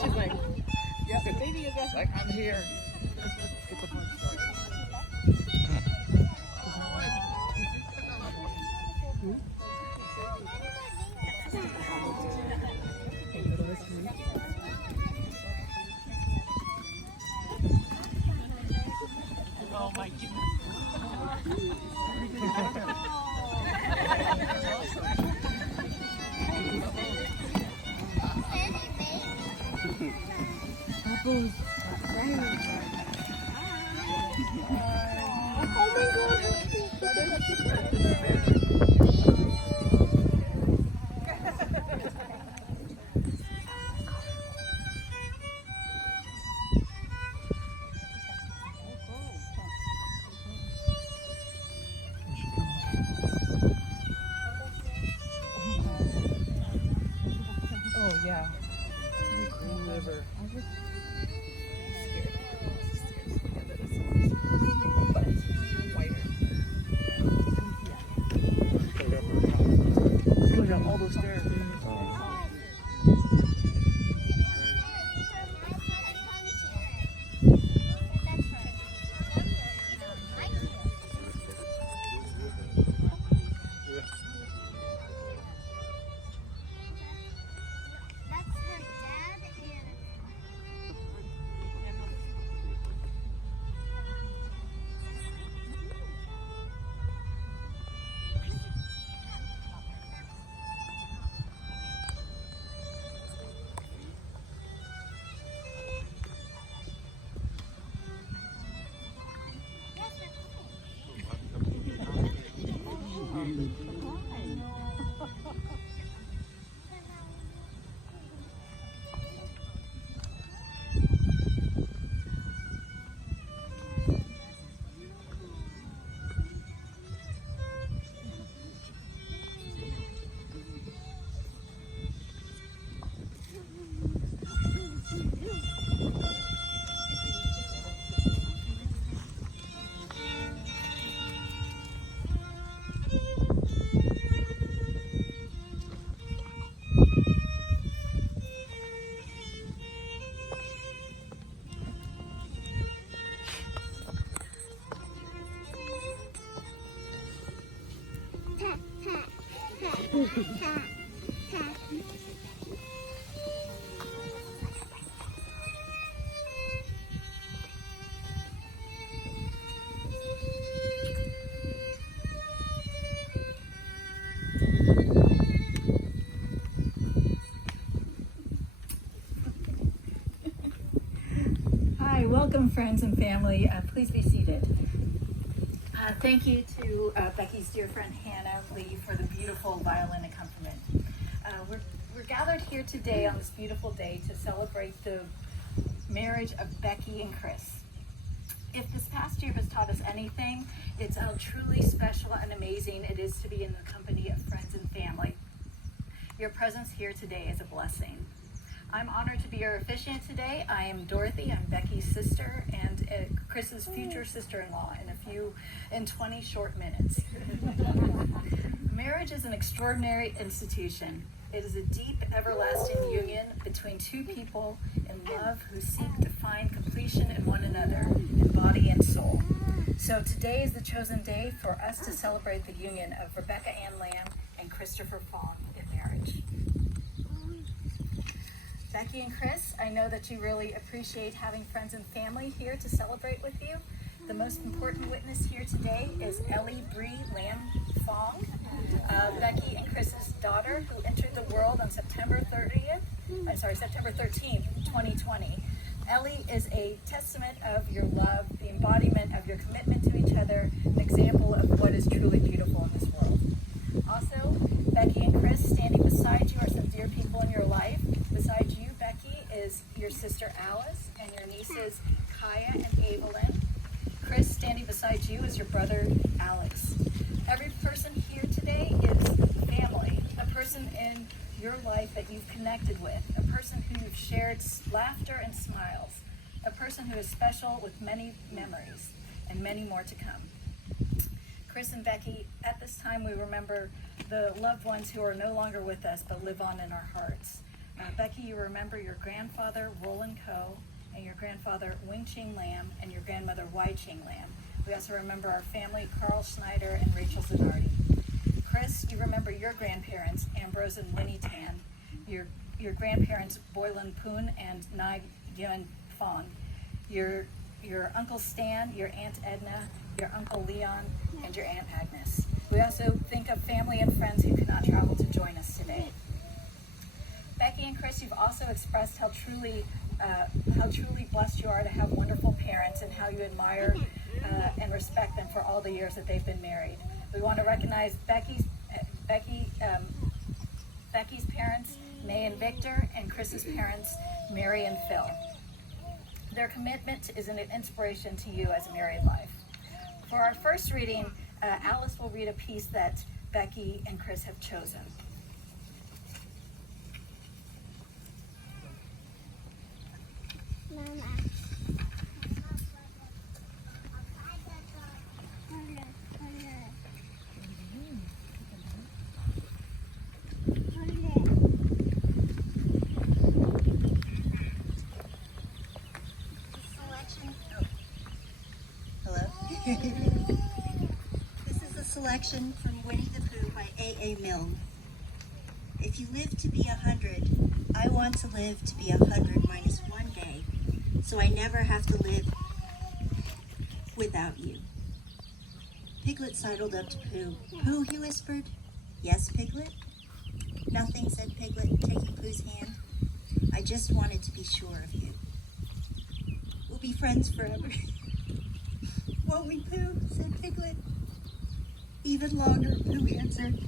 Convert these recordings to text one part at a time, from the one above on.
She's like, yep, baby is like, I'm here. Oh my goodness. Oh yeah. Green River. Going down all those stairs. Hi, welcome friends and family. Please be seated. Thank you to Becky's dear friend Hannah Lee for the beautiful violin accompaniment. We're gathered here today on this beautiful day to celebrate the marriage of Becky and Chris. If this past year has taught us anything, it's how truly special and amazing it is to be in the company of friends and family. Your presence here today is a blessing. I'm honored to be your officiant today. I am Dorothy. I'm Becky's sister and Chris's future sister-in-law in 20 short minutes. Marriage is an extraordinary institution. It is a deep, everlasting union between two people in love who seek to find completion in one another, in body and soul. So today is the chosen day for us to celebrate the union of Rebecca Ann Lamb and Christopher Fong in marriage. Becky and Chris, I know that you really appreciate having friends and family here to celebrate with you. The most important witness here today is Ellie Bree Lamb Fong, Becky and Chris's daughter, who entered the world on September 13th, 2020. Ellie is a testament of your love, the embodiment of your commitment to each other, an example of what is truly beautiful in this world. Also, Becky and Chris, standing beside you are some dear people in your life. Beside you, Becky, is your sister Alice and your nieces Kaya and Evelyn. Chris, standing beside you is your brother, Alex. Every person here today is family, a person in your life that you've connected with, a person who you've shared laughter and smiles, a person who is special with many memories and many more to come. Chris and Becky, at this time we remember the loved ones who are no longer with us but live on in our hearts. Becky, you remember your grandfather, Roland Coe, and your grandfather, Wing Ching Lam, and your grandmother, Wai Ching Lam. We also remember our family, Carl Schneider and Rachel Zanardi. Chris, you remember your grandparents, Ambrose and Winnie Tan, your grandparents, Boylan Poon and Nai Yuen Fong, your Uncle Stan, your Aunt Edna, your Uncle Leon, and your Aunt Agnes. We also think of family and friends who could not travel to join us today. Becky and Chris, you've also expressed how truly blessed you are to have wonderful parents and how you admire and respect them for all the years that they've been married. We want to recognize Becky's parents, May and Victor, and Chris's parents, Mary and Phil. Their commitment is an inspiration to you as a married life. For our first reading, Alice will read a piece that Becky and Chris have chosen. This is a selection from Winnie the Pooh by A.A. Milne. If you live to be 100, I want to live to be 100 minus 1 day, so I never have to live without you. Piglet sidled up to Pooh. Pooh, he whispered. Yes, Piglet? Nothing, said Piglet, taking Pooh's hand. I just wanted to be sure of you. We'll be friends forever. Won't we, Pooh? Said Piglet. Even longer, Pooh answered.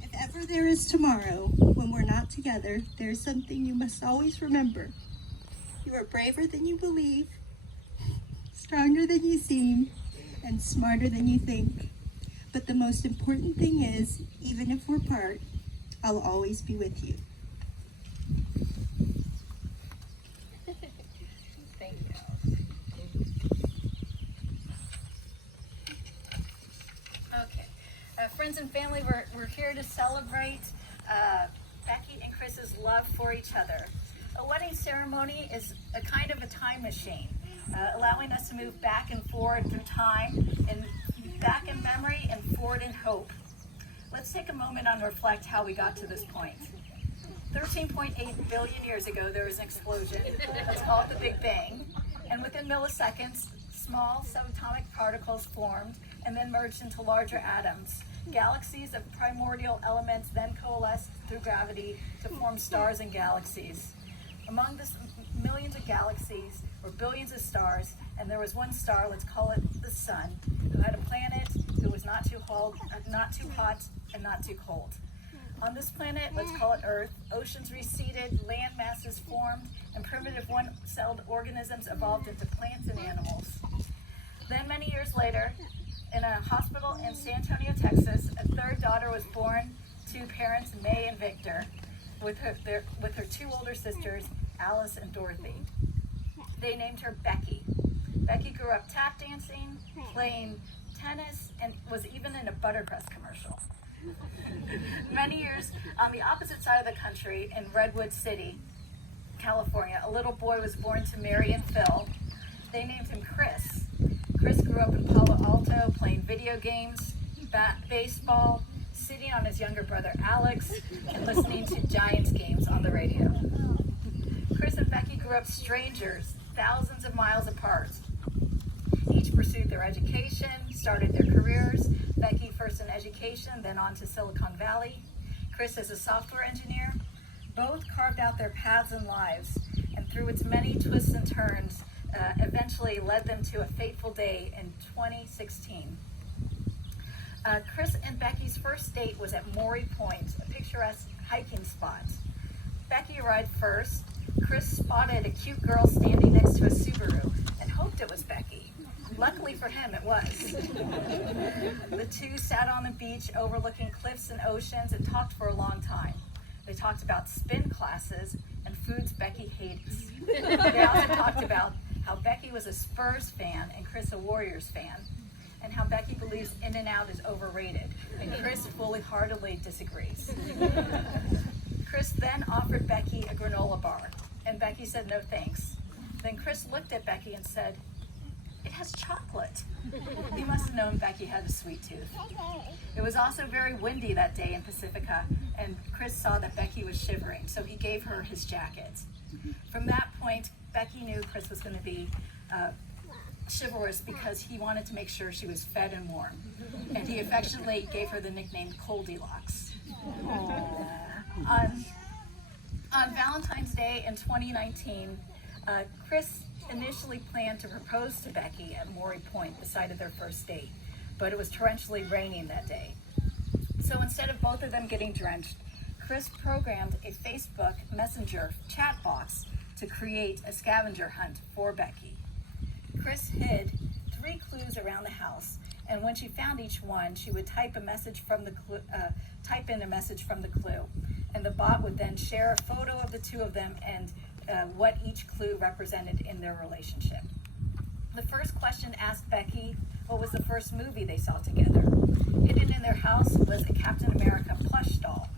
If ever there is tomorrow, when we're not together, there is something you must always remember. You are braver than you believe, stronger than you seem, and smarter than you think. But the most important thing is, even if we're apart, I'll always be with you. Thank you. Okay. Friends and family, we're here to celebrate Becky and Chris's love for each other. A wedding ceremony is a kind of a time machine, allowing us to move back and forward through time, and back in memory and forward in hope. Let's take a moment and reflect how we got to this point. 13.8 billion years ago, there was an explosion. Let's call it the Big Bang. And within milliseconds, small subatomic particles formed and then merged into larger atoms. Galaxies of primordial elements then coalesced through gravity to form stars and galaxies. Among this millions of galaxies were billions of stars, and there was one star, let's call it the sun, who had a planet who was not too hot and not too cold. On this planet, let's call it Earth, oceans receded, land masses formed, and primitive one-celled organisms evolved into plants and animals. Then many years later, in a hospital in San Antonio, Texas, a third daughter was born to parents May and Victor, with her two older sisters, Alice and Dorothy. They named her Becky. Becky grew up tap dancing, playing tennis, and was even in a Buttercrest commercial. Many years on the opposite side of the country in Redwood City, California, a little boy was born to Mary and Phil. They named him Chris. Chris grew up in Palo Alto playing video games, baseball, sitting on his younger brother Alex, and listening to Giants games on the radio. Chris and Becky grew up strangers, thousands of miles apart. Each pursued their education, started their careers. Becky first in education, then on to Silicon Valley. Chris as a software engineer. Both carved out their paths in lives, and through its many twists and turns, eventually led them to a fateful day in 2016. Chris and Becky's first date was at Maury Point, a picturesque hiking spot. Becky arrived first. Chris spotted a cute girl standing next to a Subaru and hoped it was luckily for him, it was. The two sat on the beach overlooking cliffs and oceans and talked for a long time. They talked about spin classes and foods Becky hates. They also talked about how Becky was a Spurs fan and Chris a Warriors fan, and how Becky believes In-N-Out is overrated, and Chris fully heartedly disagrees. Chris then offered Becky a granola bar, and Becky said no thanks. Then Chris looked at Becky and said, "It has chocolate." He must have known Becky had a sweet tooth. It was also very windy that day in Pacifica, and Chris saw that Becky was shivering, so he gave her his jacket. From that point, Becky knew Chris was going to be chivalrous because he wanted to make sure she was fed and warm, and he affectionately gave her the nickname Goldilocks. On Valentine's Day in 2019, Chris initially planned to propose to Becky at Maury Point, the site of their first date, but it was torrentially raining that day. So instead of both of them getting drenched, Chris programmed a Facebook Messenger chat box to create a scavenger hunt for Becky. Chris hid 3 clues around the house, and when she found each one, she would type in a message from the clue, and the bot would then share a photo of the two of them and what each clue represented in their relationship. The first question asked Becky what was the first movie they saw together. Hidden in their house was a Captain America plush doll.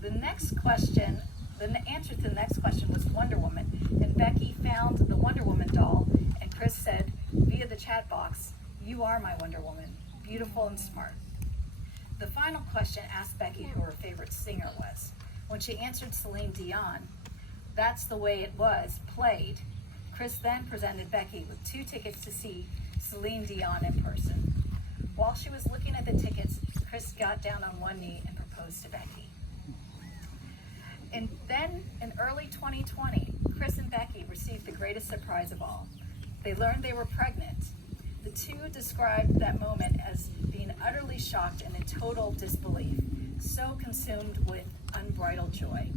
The answer to the next question was Wonder Woman, and Becky found the Wonder Woman doll, and Chris said via the chat box, "You are my Wonder Woman, beautiful and smart." The final question asked Becky who her favorite singer was. When she answered Celine Dion, "That's the Way It Was" played. Chris then presented Becky with 2 tickets to see Celine Dion in person. While she was looking at the tickets, Chris got down on one knee and proposed to Becky. And then in early 2020, Chris and Becky received the greatest surprise of all. They learned they were pregnant. The two described that moment as being utterly shocked and in total disbelief, so consumed with unbridled joy.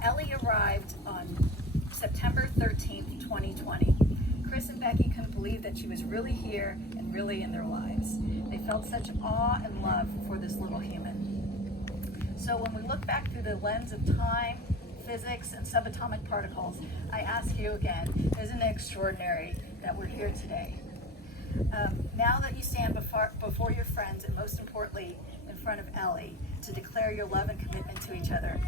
Ellie arrived on September 13th, 2020. Chris and Becky couldn't believe that she was really here and really in their lives. They felt such awe and love for this little human. So when we look back through the lens of time, physics, and subatomic particles, I ask you again, isn't it extraordinary that we're here today? Now that you stand before your friends, and most importantly, in front of Ellie, to declare your love and commitment to each other,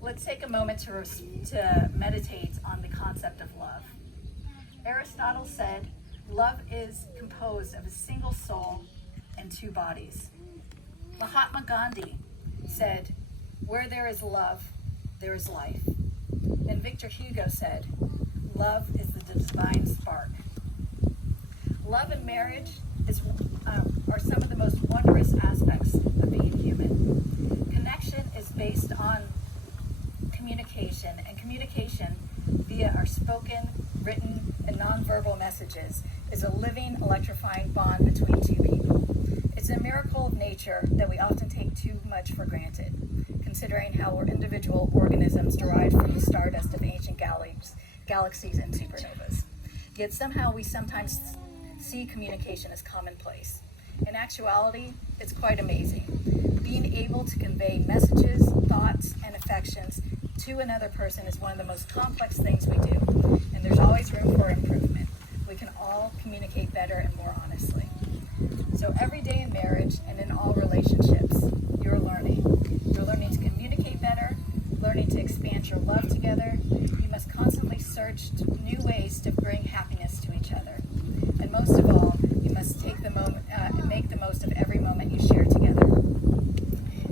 let's take a moment to meditate on the concept of love. Aristotle said, love is composed of a single soul and 2 bodies. Mahatma Gandhi said, where there is love, there is life. And Victor Hugo said, love is the divine spark. Love and marriage are some of the most wondrous aspects of being human. Connection is based on communication, and communication via our spoken, written, and nonverbal messages is a living, electrifying bond between 2 people. It's a miracle of nature that we often take too much for granted, considering how we're individual organisms derived from the stardust of ancient galaxies and supernovas. Yet somehow we sometimes see communication as commonplace. In actuality, it's quite amazing. Being able to convey messages, thoughts, and affections to another person is one of the most complex things we do, and there's always room for improvement. We can all communicate better and more honestly. So every day in marriage and in all relationships, you're learning. You're learning to communicate better, learning to expand your love together. You must constantly search new ways to bring happiness to each other. And most of all, you must take the moment and make the most of every moment you share together.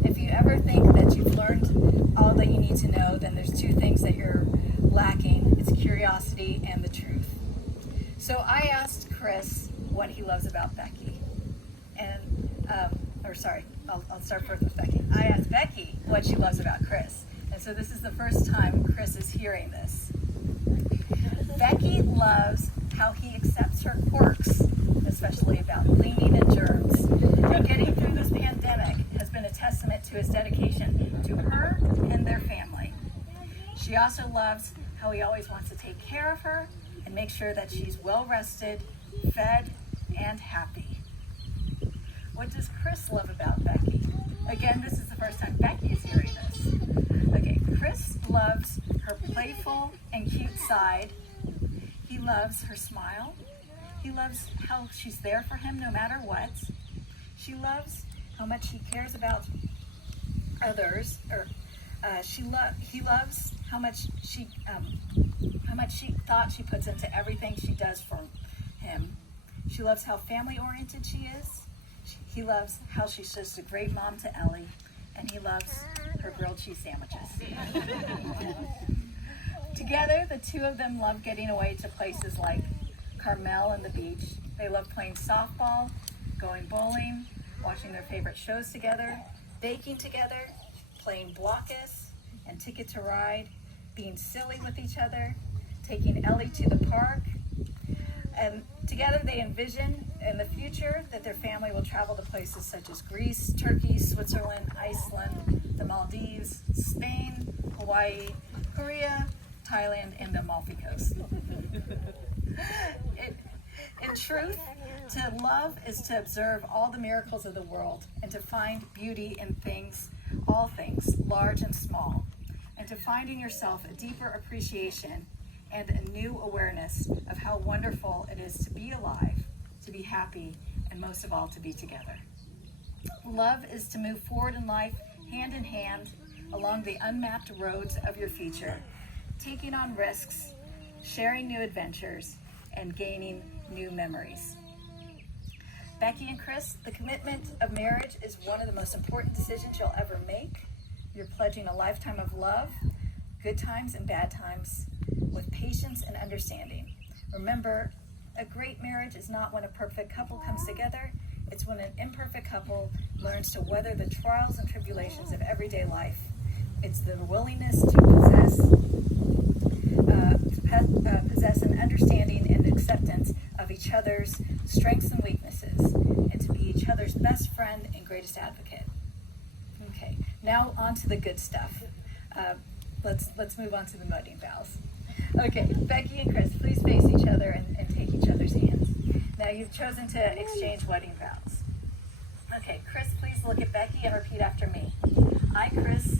If you ever think that you've learned all that you need to know, then there's 2 things that you're lacking. It's curiosity and the truth. So I asked Chris what he loves about Becky. I'll start first with Becky. I asked Becky what she loves about Chris. And so this is the first time Chris is hearing this. Becky loves how he accepts her quirks, especially about cleaning and germs. And getting through this pandemic has been a testament to his dedication to her and their family. She also loves how he always wants to take care of her and make sure that she's well rested, fed, and happy. What does Chris love about Becky? Again, this is the first time Becky is hearing this. Okay, Chris loves her playful and cute side. He loves her smile. He loves how she's there for him no matter what. She loves how much he cares about others, or he loves how much she thought she puts into everything she does for him. She loves how family-oriented she is. He loves how she's just a great mom to Ellie, and he loves her grilled cheese sandwiches. Together, the two of them love getting away to places like Carmel and the beach. They love playing softball, going bowling, watching their favorite shows together, baking together, playing Blockus and Ticket to Ride, being silly with each other, taking Ellie to the park. And together they envision in the future that their family will travel to places such as Greece, Turkey, Switzerland, Iceland, the Maldives, Spain, Hawaii, Korea, Thailand, and the Amalfi Coast. In truth, to love is to observe all the miracles of the world and to find beauty in things, all things, large and small, and to find in yourself a deeper appreciation and a new awareness of how wonderful it is to be alive, to be happy, and most of all, to be together. Love is to move forward in life hand in hand along the unmapped roads of your future, taking on risks, sharing new adventures, and gaining new memories. Becky and Chris, the commitment of marriage is one of the most important decisions you'll ever make. You're pledging a lifetime of love, good times and bad times, with patience and understanding. Remember, a great marriage is not when a perfect couple comes together. It's when an imperfect couple learns to weather the trials and tribulations of everyday life. It's the willingness to possess an understanding and acceptance of each other's strengths and weaknesses, and to be each other's best friend and greatest advocate. Okay, now on to the good stuff. Let's move on to the wedding vows. Okay, Becky and Chris, please face each other and take each other's hands. Now you've chosen to exchange wedding vows. Okay, Chris, please look at Becky and repeat after me. I, Chris,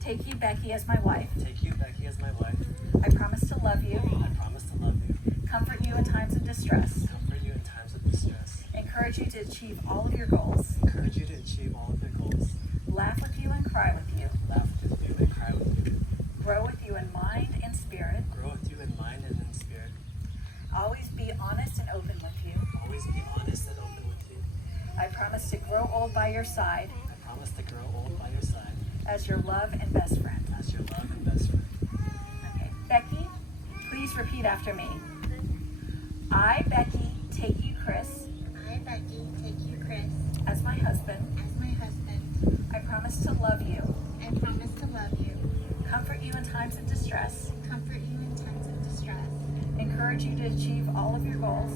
take you, Becky, as my wife. Take you, Becky, as my wife. I promise to love you. I promise to love you. Comfort you in times of distress. Comfort you in times of distress. Encourage you to achieve all of your goals. Encourage you to achieve all of your goals. Laugh with you and cry with you. Laugh with you and cry with you. Grow with you in mind and spirit. Grow with you in mind and in spirit. Always be honest and open with you. Always be honest and open with you. I promise to grow old by your side. I promise to grow old by your side. As your love and best friend. As your love and best friend. Okay, Becky, please repeat after me. I, Becky, take you, Chris. I, Becky, take you, Chris, As my husband. as my husband. I promise to love you. I promise to love you, Comfort you in times of distress. comfort you in times of distress, Encourage you to achieve all of your goals.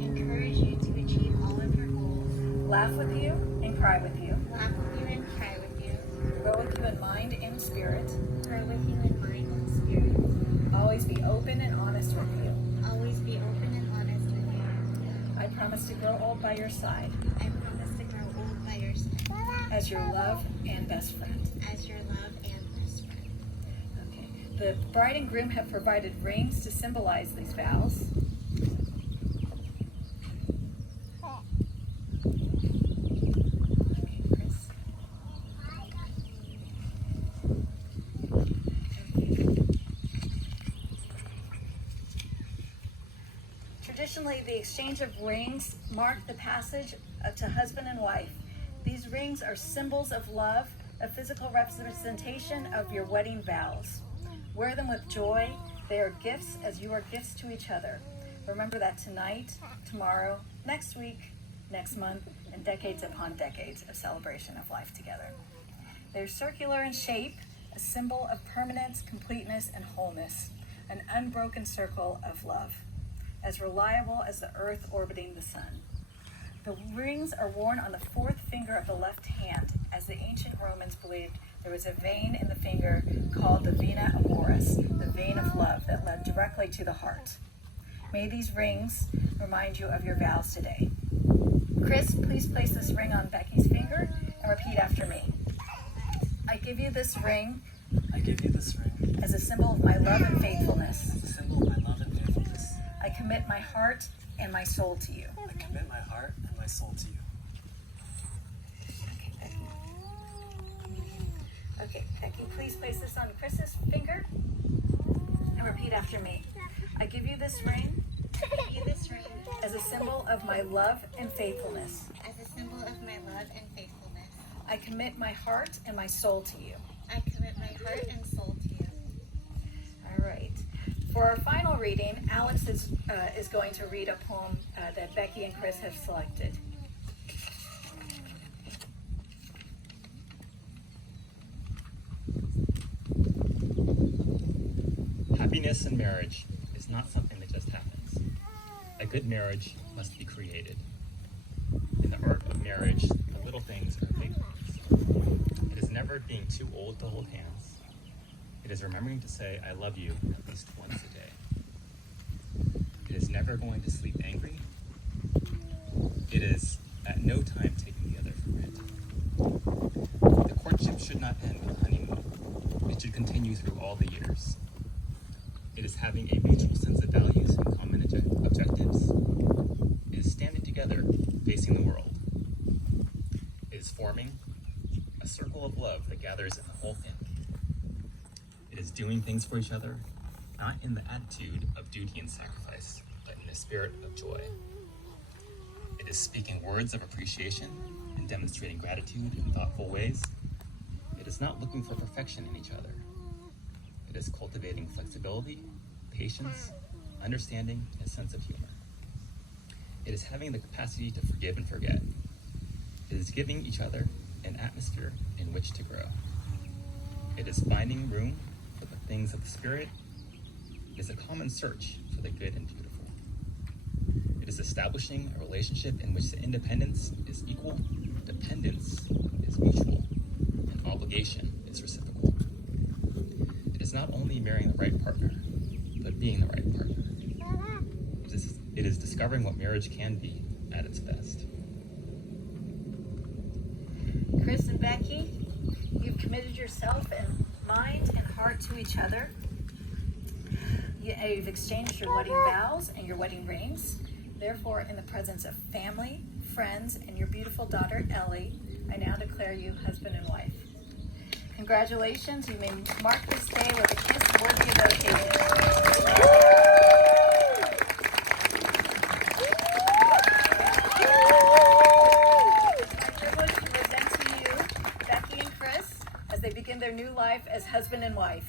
encourage you to achieve all of your goals, Laugh with you and cry with you. laugh with you and cry with you, Grow with you in mind and spirit. grow with you in mind and spirit, Always be open and honest with you. always be open and honest with you. I promise to grow old by your side. I promise to grow old by your side, As your love and best friend. as your love and best friend. Okay. The bride and groom have provided rings to symbolize these vows. Okay, Chris. Traditionally, the exchange of rings mark the passage to husband and wife. These rings are symbols of love, a physical representation of your wedding vows. Wear them with joy. They are gifts as you are gifts to each other. Remember that tonight, tomorrow, next week, next month, and decades upon decades of celebration of life together. They're circular in shape, a symbol of permanence, completeness, and wholeness, an unbroken circle of love, as reliable as the earth orbiting the sun. The rings are worn on the fourth finger of the left hand, as the ancient Romans believed there was a vein in the finger called the vena amoris, the vein of love that led directly to the heart. May these rings remind you of your vows today. Chris, please place this ring on Becky's finger and repeat after me. I give you this ring. I give you this ring As a symbol of my love and faithfulness. as a symbol of my love and faithfulness. I commit my heart and my soul to you. I commit my heart and my soul to you. Okay, Becky, please place this on Chris's finger and repeat after me. I give you this ring as a symbol of my love and faithfulness. As a symbol of my love and faithfulness. I commit my heart and my soul to you. I commit my heart and soul to you. All right. For our final reading, Alex is going to read a poem that Becky and Chris have selected. Happiness in marriage is not something that just happens. A good marriage must be created. In the art of marriage, the little things are big things. It is never being too old to hold hands. It is remembering to say, I love you at least once a day. It is never going to sleep angry. It is at no time taking the other for granted. The courtship should not end with a honeymoon. It should continue through all the years. It is having a mutual sense of values and common objectives. It is standing together, facing the world. It is forming a circle of love that gathers in the whole family. It is doing things for each other, not in the attitude of duty and sacrifice, but in the spirit of joy. It is speaking words of appreciation and demonstrating gratitude in thoughtful ways. It is not looking for perfection in each other. It is cultivating flexibility, patience, understanding, and a sense of humor. It is having the capacity to forgive and forget. It is giving each other an atmosphere in which to grow. It is finding room for the things of the spirit. It is a common search for the good and beautiful. It is establishing a relationship in which the independence is equal, dependence is mutual, and obligation is reciprocal. It is not only marrying the right partner, but being the right partner. It is discovering what marriage can be at its best. Chris and Becky, you've committed yourself in mind and heart to each other. You've exchanged your wedding vows and your wedding rings. Therefore, in the presence of family, friends, and your beautiful daughter, Ellie, I now declare you husband and wife. Congratulations, you may mark this day with a kiss worthy of the occasion. It's my privilege to present to you Becky and Chris as they begin their new life as husband and wife.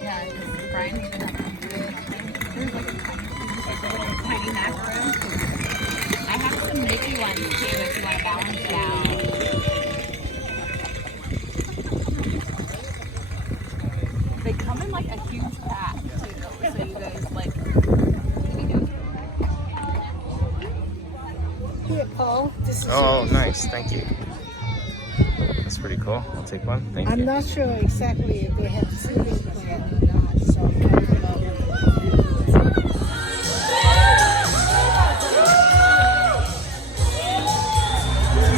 Yeah, because Brian even had there's like a tiny macaroon. I have some Mickey ones too if you want to balance it out. They come in like a huge pack too, so you guys like. Here, Paul. This is Oh, nice. Thank you. That's pretty cool. I'll take one. Thank you. I'm not sure exactly if they have seating plan or not, so I don't know.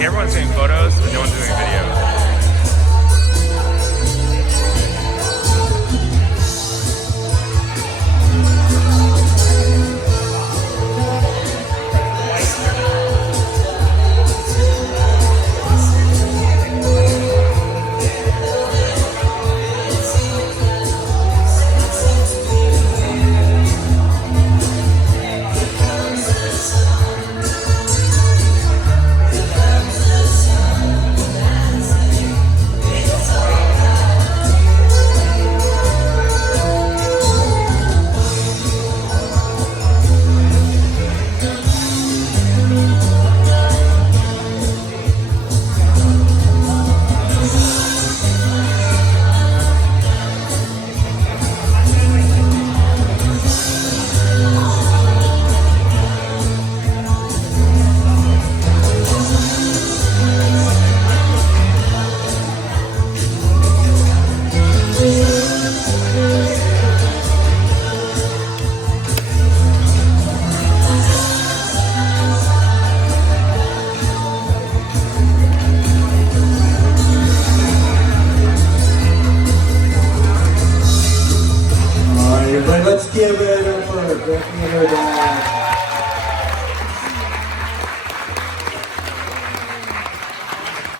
Everyone's doing photos, but no one's doing a video. Everybody, let's give it up for Becky and her dad.